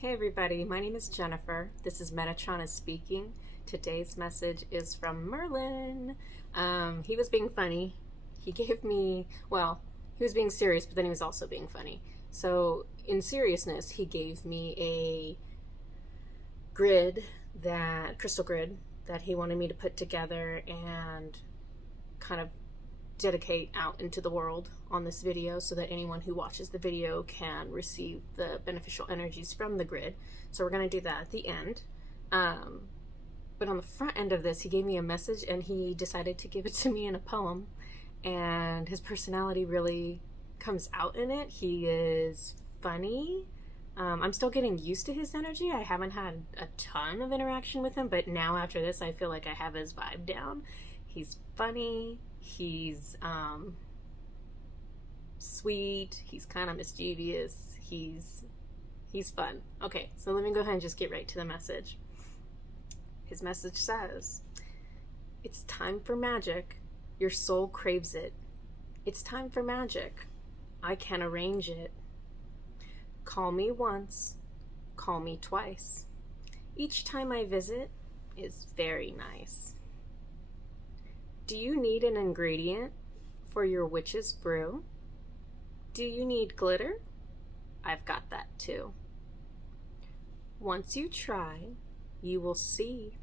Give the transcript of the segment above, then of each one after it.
Hey everybody, my name is Jennifer. This is Metatron is speaking. Today's message is from Merlin. He was being funny. He gave me, well, he was being serious, but then he was also being funny. So in seriousness, he gave me a crystal grid that he wanted me to put together and kind of dedicate out into the world on this video so that anyone who watches the video can receive the beneficial energies from the grid. So we're going to do that at the end. But on the front end of this, he gave me a message and he decided to give it to me in a poem. And his personality really comes out in it. He is funny. I'm still getting used to his energy. I haven't had a ton of interaction with him, but now after this, I feel like I have his vibe down. He's funny. He's sweet. He's kind of mischievous. He's fun. Okay, so let me go ahead and just get right to the message. His message says, "It's time for magic. Your soul craves it. It's time for magic. I can arrange it. Call me once. Call me twice. Each time I visit is very nice. Do you need an ingredient for your witch's brew? Do you need glitter? I've got that too. Once you try, you will see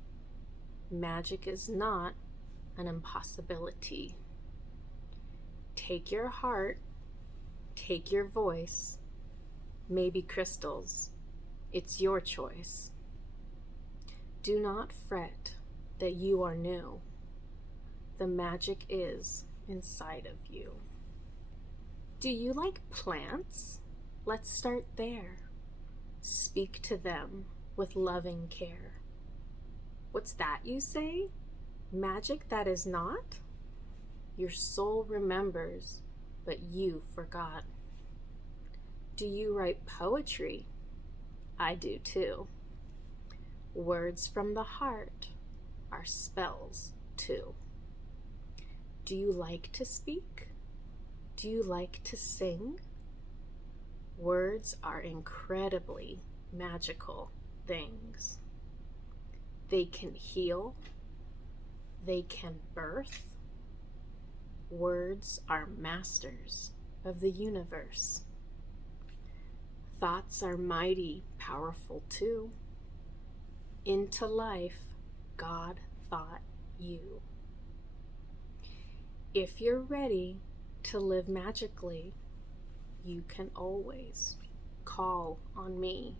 magic is not an impossibility. Take your heart, take your voice, maybe crystals. It's your choice. Do not fret that you are new. The magic is inside of you. Do you like plants? Let's start there. Speak to them with loving care. What's that you say? Magic that is not? Your soul remembers, but you forgot. Do you write poetry? I do too. Words from the heart are spells too. Do you like to speak? Do you like to sing? Words are incredibly magical things. They can heal. They can birth. Words are masters of the universe. Thoughts are mighty powerful too. Into life, God thought you. If you're ready to live magically, you can always call on me.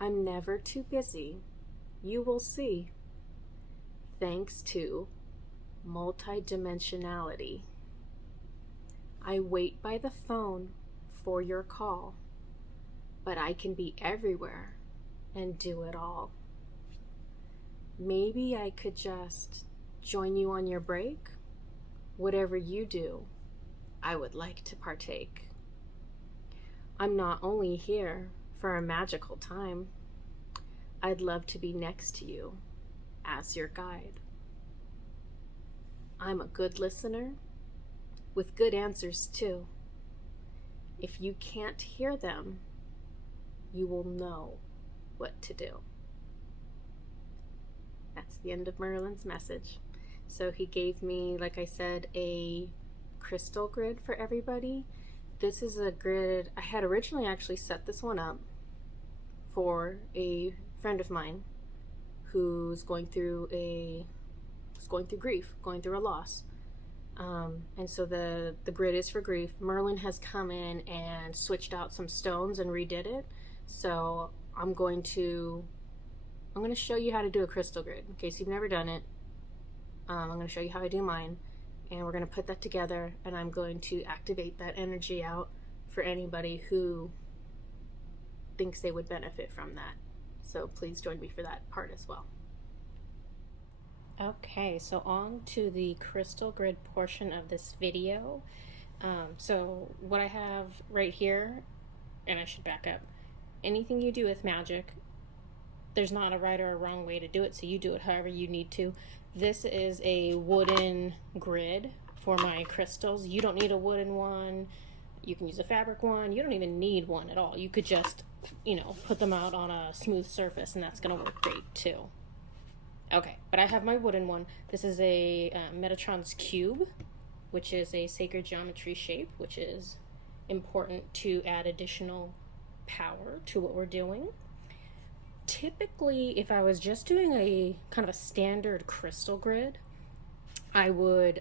I'm never too busy, you will see, thanks to multidimensionality. I wait by the phone for your call, but I can be everywhere and do it all. Maybe I could just join you on your break? Whatever you do, I would like to partake. I'm not only here for a magical time, I'd love to be next to you as your guide. I'm a good listener with good answers too. If you can't hear them, you will know what to do." That's the end of Merlin's message. So he gave me, like I said, a crystal grid for everybody. This is a grid, I had originally actually set this one up for a friend of mine who's going through grief, going through a loss. And so the grid is for grief. Merlin has come in and switched out some stones and redid it. So I'm going to show you how to do a crystal grid in case you've never done it. I'm going to show you how I do mine, and we're going to put that together, and I'm going to activate that energy out for anybody who thinks they would benefit from that. So please join me for that part as well. Okay, so on to the crystal grid portion of this video. So what I have right here, and I should back up, anything you do with magic, there's not a right or a wrong way to do it, so you do it however you need to. This is a wooden grid for my crystals. You don't need a wooden one. You can use a fabric one. You don't even need one at all. You could just, you know, put them out on a smooth surface, and that's going to work great too. Okay, but I have my wooden one. This is a Metatron's cube, which is a sacred geometry shape, which is important to add additional power to what we're doing. Typically, if I was just doing a kind of a standard crystal grid, I would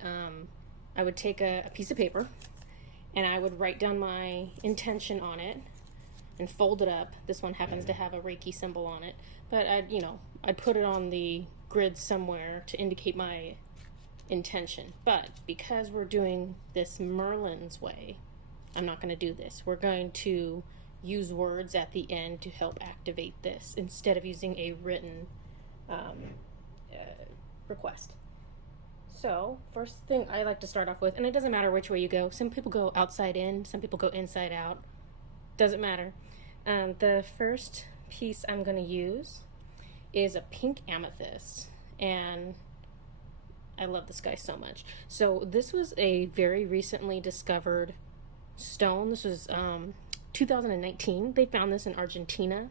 take a piece of paper and I would write down my intention on it and fold it up. This one happens to have a Reiki symbol on it, but I'd put it on the grid somewhere to indicate my intention. But because we're doing this Merlin's way, I'm not going to do this. We're going to use words at the end to help activate this instead of using a written request. So first thing I like to start off with, and it doesn't matter which way you go. Some people go outside in, some people go inside out. Doesn't matter. The first piece I'm going to use is a pink amethyst, and I love this guy so much. So this was a very recently discovered stone. This was 2019. They found this in Argentina.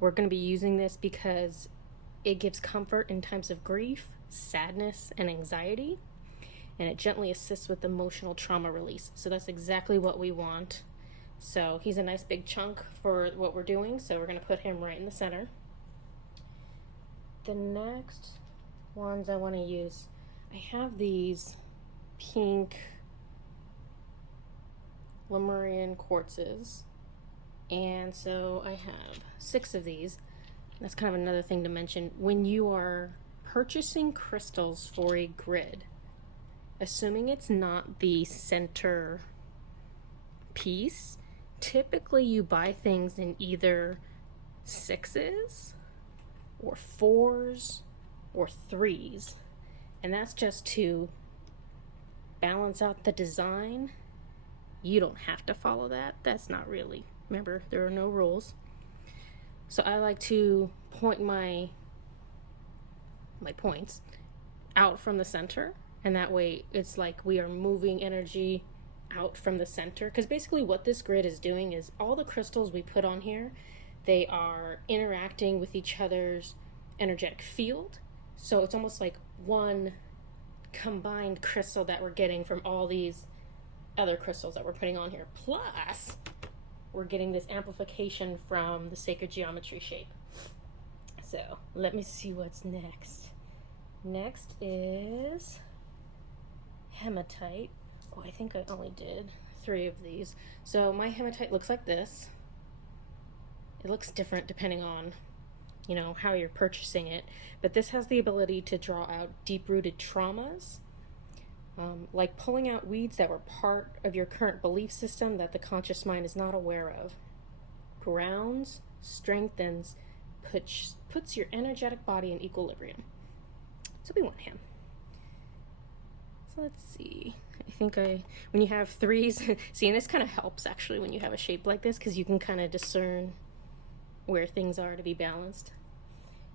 We're going to be using this because it gives comfort in times of grief, sadness, and anxiety, and it gently assists with emotional trauma release. So that's exactly what we want. So he's a nice big chunk for what we're doing, so we're going to put him right in the center. The next ones I want to use, I have these pink Lemurian quartzes, and so I have 6 of these. That's kind of another thing to mention. When you are purchasing crystals for a grid, assuming it's not the center piece, typically you buy things in either 6s or 4s or 3s, and that's just to balance out the design. You don't have to follow that. That's not really, remember, there are no rules. So I like to point my points out from the center, and that way it's like we are moving energy out from the center, because basically what this grid is doing is all the crystals we put on here, they are interacting with each other's energetic field. So it's almost like one combined crystal that we're getting from all these other crystals that we're putting on here, plus we're getting this amplification from the sacred geometry shape. So let me see what's next. Next is hematite. Oh, I think I only did 3 of these. So my hematite looks like this. It looks different depending on, you know, how you're purchasing it, but this has the ability to draw out deep-rooted traumas, like pulling out weeds that were part of your current belief system that the conscious mind is not aware of. Grounds, strengthens, puts your energetic body in equilibrium. So we want him. So let's see. I think when you have 3s, see, and this kind of helps actually when you have a shape like this, because you can kind of discern where things are to be balanced.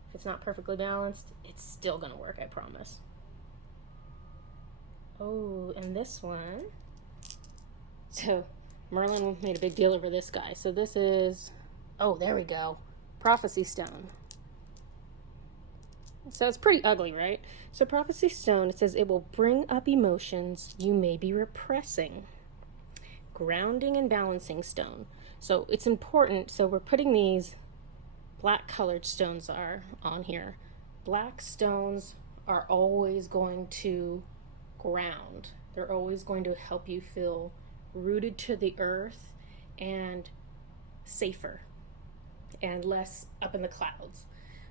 If it's not perfectly balanced, it's still gonna work, I promise. Oh, and this one. So Merlin made a big deal over this guy. So this is, oh, there we go, Prophecy Stone. So it's pretty ugly, right? So Prophecy Stone, it says it will bring up emotions you may be repressing. Grounding and balancing stone. So it's important. So we're putting these black colored stones are on here. Black stones are always going to ground. They're always going to help you feel rooted to the earth and safer and less up in the clouds.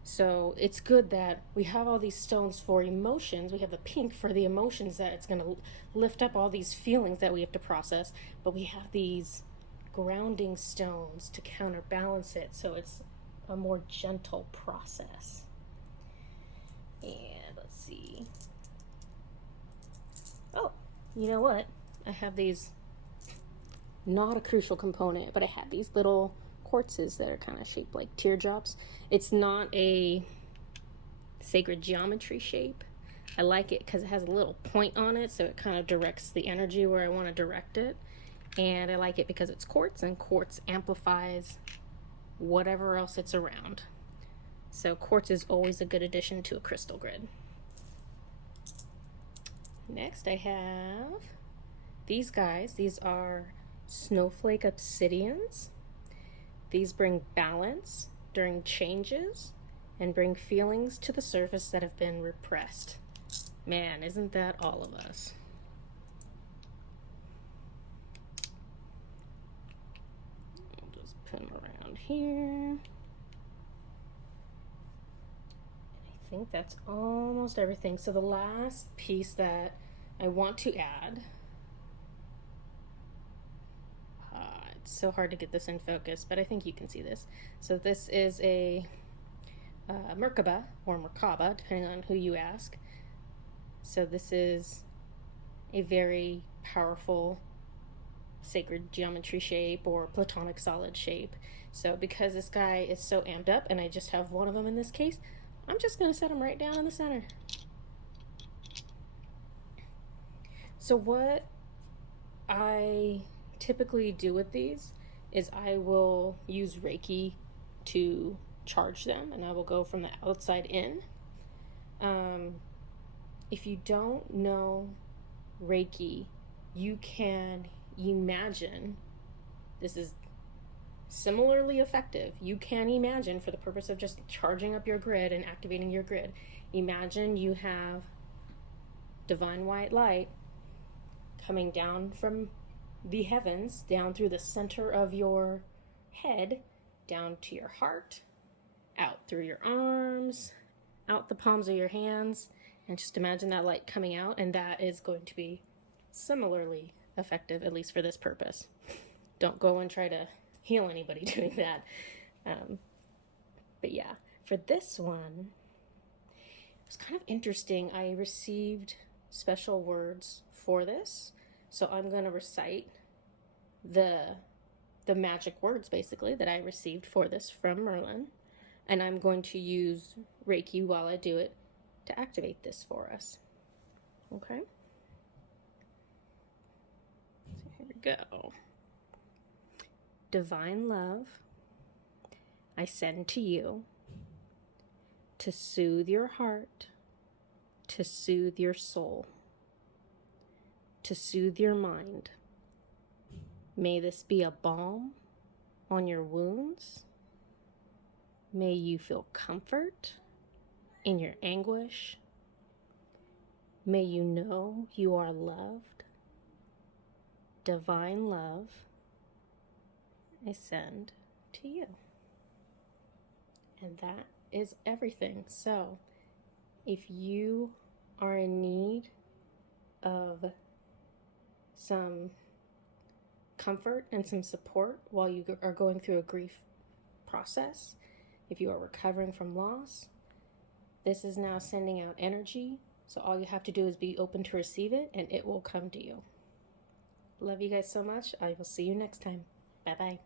So it's good that we have all these stones for emotions. We have the pink for the emotions, that it's going to lift up all these feelings that we have to process, but we have these grounding stones to counterbalance it, so it's a more gentle process. And let's see. Oh, you know what? I have these, not a crucial component, but I have these little quartzes that are kind of shaped like teardrops. It's not a sacred geometry shape. I like it because it has a little point on it, so it kind of directs the energy where I want to direct it. And I like it because it's quartz, and quartz amplifies whatever else it's around. So quartz is always a good addition to a crystal grid. Next I have these guys. These are Snowflake Obsidians. These bring balance during changes and bring feelings to the surface that have been repressed. Man, isn't that all of us? I'll just put them around here. I think that's almost everything. So the last piece that I want to add, it's so hard to get this in focus, but I think you can see this. So this is a merkaba or merkaba, depending on who you ask. So this is a very powerful sacred geometry shape or platonic solid shape. So because this guy is so amped up, and I just have one of them in this case, I'm just going to set him right down in the center. So what I typically do with these is I will use Reiki to charge them, and I will go from the outside in. If you don't know Reiki, you can imagine, this is similarly effective, you can imagine, for the purpose of just charging up your grid and activating your grid, imagine you have divine white light coming down from the heavens, down through the center of your head, down to your heart, out through your arms, out the palms of your hands, and just imagine that light coming out, and that is going to be similarly effective, at least for this purpose. Don't go and try to heal anybody doing that. But yeah, for this one, it was kind of interesting. I received special words for this, so I'm going to recite the magic words, basically, that I received for this from Merlin, and I'm going to use Reiki while I do it to activate this for us. Okay? So here we go. Divine love, I send to you to soothe your heart, to soothe your soul, to soothe your mind. May this be a balm on your wounds. May you feel comfort in your anguish. May you know you are loved. Divine love, I send to you. And that is everything. So if you are in need of some comfort and some support while you are going through a grief process, if you are recovering from loss, this is now sending out energy. So all you have to do is be open to receive it, and it will come to you. Love you guys so much. I will see you next time. Bye-bye.